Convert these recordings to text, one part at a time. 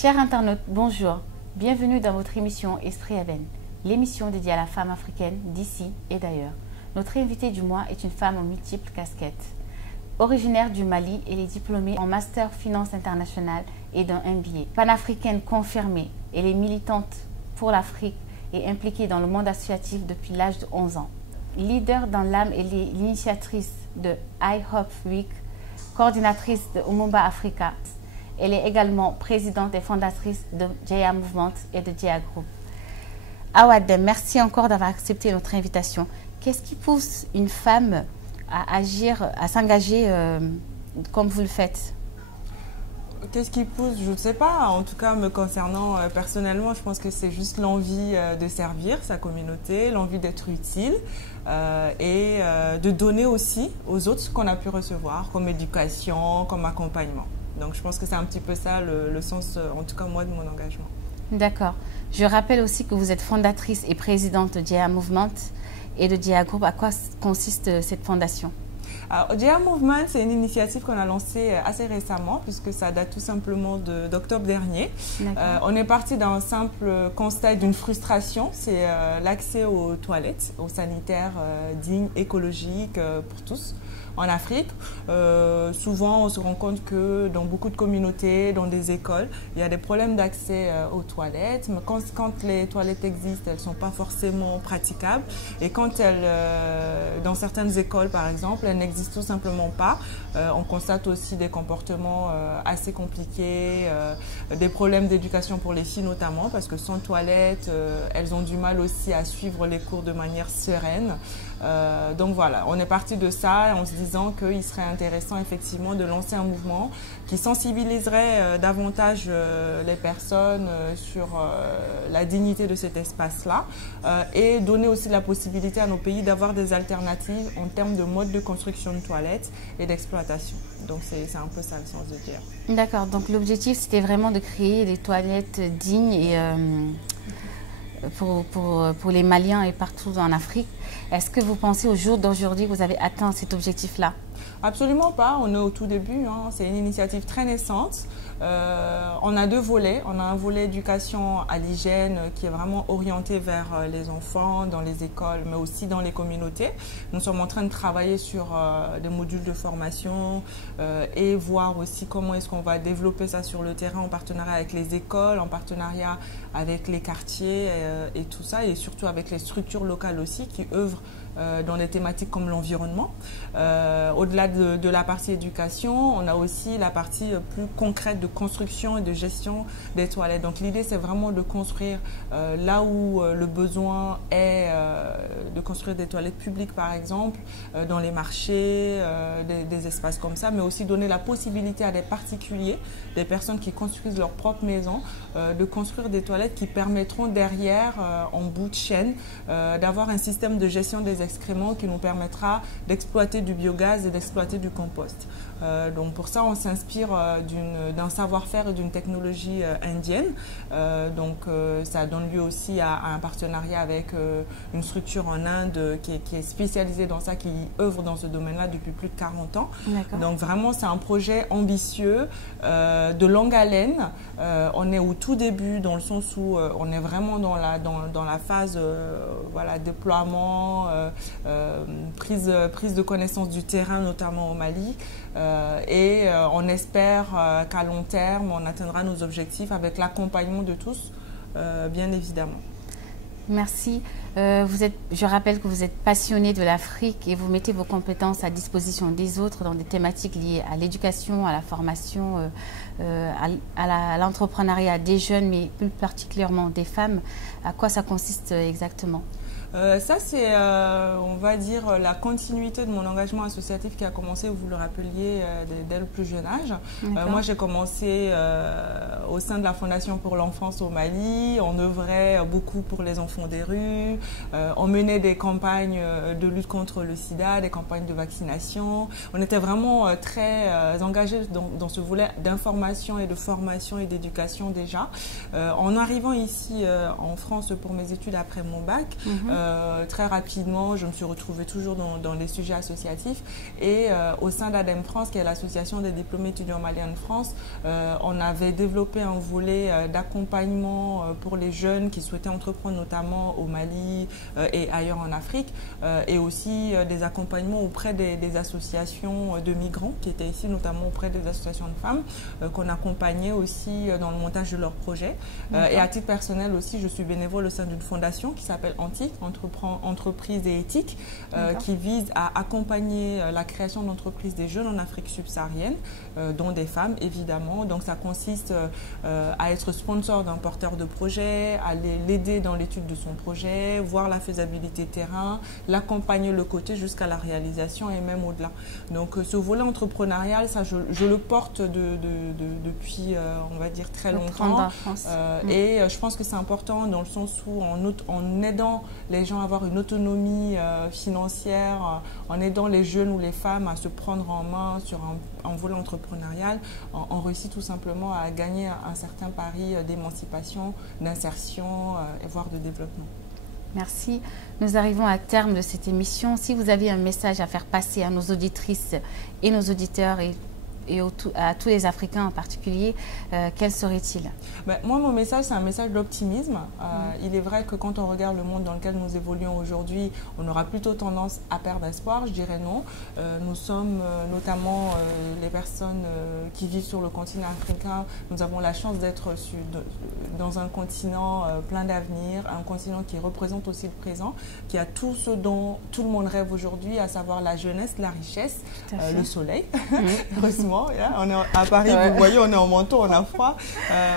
Chers internautes, bonjour. Bienvenue dans votre émission Esprit Eben, l'émission dédiée à la femme africaine d'ici et d'ailleurs. Notre invitée du mois est une femme aux multiples casquettes. Originaire du Mali, elle est diplômée en Master Finance Internationale et d'un MBA. Panafricaine confirmée, elle est militante pour l'Afrique et impliquée dans le monde associatif depuis l'âge de 11 ans. Leader dans l'âme, elle est l'initiatrice de I Hope Week, coordinatrice de Umumba Africa. Elle est également présidente et fondatrice de Jaya Movement et de Jaya Group. Awa Dem, merci encore d'avoir accepté notre invitation. Qu'est-ce qui pousse une femme à agir, à s'engager comme vous le faites? Qu'est-ce qui pousse? Je ne sais pas. En tout cas, me concernant personnellement, je pense que c'est juste l'envie de servir sa communauté, l'envie d'être utile et de donner aussi aux autres ce qu'on a pu recevoir comme éducation, comme accompagnement. Donc, je pense que c'est un petit peu ça le sens, en tout cas moi, de mon engagement. D'accord. Je rappelle aussi que vous êtes fondatrice et présidente de Jaya Movement et de Jaya Group. À quoi consiste cette fondation? Alors, Jaya Movement, c'est une initiative qu'on a lancée assez récemment, puisque ça date tout simplement d'octobre dernier. On est parti d'un simple constat d'une frustration, c'est l'accès aux toilettes, aux sanitaires dignes, écologiques pour tous. En Afrique, souvent on se rend compte que dans beaucoup de communautés, dans des écoles, il y a des problèmes d'accès aux toilettes. Mais quand les toilettes existent, elles ne sont pas forcément praticables. Et quand dans certaines écoles par exemple, elles n'existent tout simplement pas. On constate aussi des comportements assez compliqués, des problèmes d'éducation pour les filles notamment, parce que sans toilettes, elles ont du mal aussi à suivre les cours de manière sereine. Donc voilà, on est parti de ça en se disant qu'il serait intéressant effectivement de lancer un mouvement qui sensibiliserait davantage les personnes sur la dignité de cet espace-là et donner aussi la possibilité à nos pays d'avoir des alternatives en termes de mode de construction de toilettes et d'exploitation. Donc c'est un peu ça le sens de dire. D'accord, donc l'objectif c'était vraiment de créer des toilettes dignes et pour les Maliens et partout en Afrique. Est-ce que vous pensez au jour d'aujourd'hui que vous avez atteint cet objectif-là? Absolument pas, on est au tout début, hein. C'est une initiative très naissante. On a deux volets. On a un volet éducation à l'hygiène qui est vraiment orienté vers les enfants, dans les écoles, mais aussi dans les communautés. Nous sommes en train de travailler sur des modules de formation et voir aussi comment est-ce qu'on va développer ça sur le terrain en partenariat avec les écoles, en partenariat avec les quartiers et tout ça, et surtout avec les structures locales aussi qui œuvrent dans des thématiques comme l'environnement. Au-delà de la partie éducation, on a aussi la partie plus concrète de construction et de gestion des toilettes. Donc l'idée, c'est vraiment de construire là où le besoin est de construire des toilettes publiques, par exemple, dans les marchés, des espaces comme ça, mais aussi donner la possibilité à des particuliers, des personnes qui construisent leur propre maison, de construire des toilettes qui permettront derrière, en bout de chaîne, d'avoir un système de gestion des excréments qui nous permettra d'exploiter du biogaz et d'exploiter du compost. Donc pour ça, on s'inspire d'un savoir-faire et d'une technologie indienne. Ça donne lieu aussi à un partenariat avec une structure en Inde qui est spécialisée dans ça, qui œuvre dans ce domaine-là depuis plus de 40 ans. Donc vraiment, c'est un projet ambitieux, de longue haleine. On est au tout début, dans le sens où on est vraiment dans la phase voilà, déploiement, prise de connaissance du terrain, notamment au Mali. On espère qu'à long terme, on atteindra nos objectifs avec l'accompagnement de tous, bien évidemment. Merci. Je rappelle que vous êtes passionné de l'Afrique et vous mettez vos compétences à disposition des autres dans des thématiques liées à l'éducation, à la formation, à l'entrepreneuriat des jeunes, mais plus particulièrement des femmes. À quoi ça consiste exactement? Ça, c'est, on va dire, la continuité de mon engagement associatif qui a commencé, vous le rappeliez, dès le plus jeune âge. Moi, j'ai commencé au sein de la Fondation pour l'enfance au Mali. On œuvrait beaucoup pour les enfants des rues. On menait des campagnes de lutte contre le sida, des campagnes de vaccination. On était vraiment très engagés dans ce volet d'information et de formation et d'éducation déjà. En arrivant ici en France pour mes études après mon bac, très rapidement, je me suis retrouvée toujours dans les sujets associatifs. Et au sein d'ADEME France, qui est l'association des diplômés étudiants maliens de France, on avait développé un volet d'accompagnement pour les jeunes qui souhaitaient entreprendre, notamment au Mali et ailleurs en Afrique, et aussi des accompagnements auprès des associations de migrants qui étaient ici, notamment auprès des associations de femmes, qu'on accompagnait aussi dans le montage de leurs projets. Et à titre personnel aussi, je suis bénévole au sein d'une fondation qui s'appelle Antique, Entreprise et Éthique, qui vise à accompagner la création d'entreprises des jeunes en Afrique subsaharienne, dont des femmes évidemment. Donc ça consiste à être sponsor d'un porteur de projet, à l'aider dans l'étude de son projet, voir la faisabilité terrain, l'accompagner le côté jusqu'à la réalisation et même au-delà. Donc ce volet entrepreneurial, ça je le porte depuis on va dire très longtemps. Et je pense que c'est important dans le sens où en aidant les gens à avoir une autonomie financière, en aidant les jeunes ou les femmes à se prendre en main sur un volet entrepreneurial, on réussit tout simplement à gagner un certain pari d'émancipation, d'insertion et voire de développement. Merci. Nous arrivons à terme de cette émission. Si vous avez un message à faire passer à nos auditrices et nos auditeurs et à tous les Africains en particulier, quel serait-il? Moi, mon message, c'est un message d'optimisme. Il est vrai que quand on regarde le monde dans lequel nous évoluons aujourd'hui, on aura plutôt tendance à perdre espoir. Je dirais non. Nous sommes notamment les personnes qui vivent sur le continent africain. Nous avons la chance d'être dans un continent plein d'avenir, un continent qui représente aussi le présent, qui a tout ce dont tout le monde rêve aujourd'hui, à savoir la jeunesse, la richesse, le soleil, heureusement. On est à Paris, vous voyez, on est en manteau, on a froid.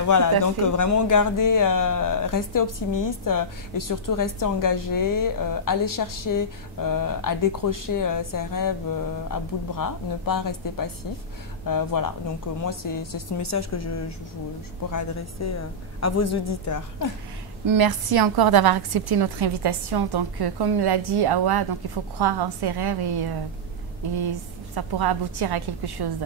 Voilà, donc vraiment rester optimiste et surtout rester engagé, aller chercher à décrocher ses rêves à bout de bras, ne pas rester passif. Voilà, donc moi c'est ce message que je pourrais adresser à vos auditeurs. Merci encore d'avoir accepté notre invitation. Donc comme l'a dit Awa, donc il faut croire en ses rêves et ça pourra aboutir à quelque chose.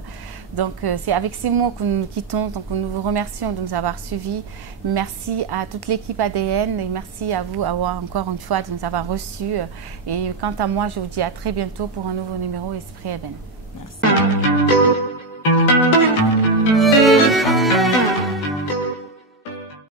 Donc c'est avec ces mots que nous nous quittons. Donc nous vous remercions de nous avoir suivis. Merci à toute l'équipe ADN et merci à vous, Awa, encore une fois de nous avoir reçus. Et quant à moi, je vous dis à très bientôt pour un nouveau numéro Esprit Eben. Merci.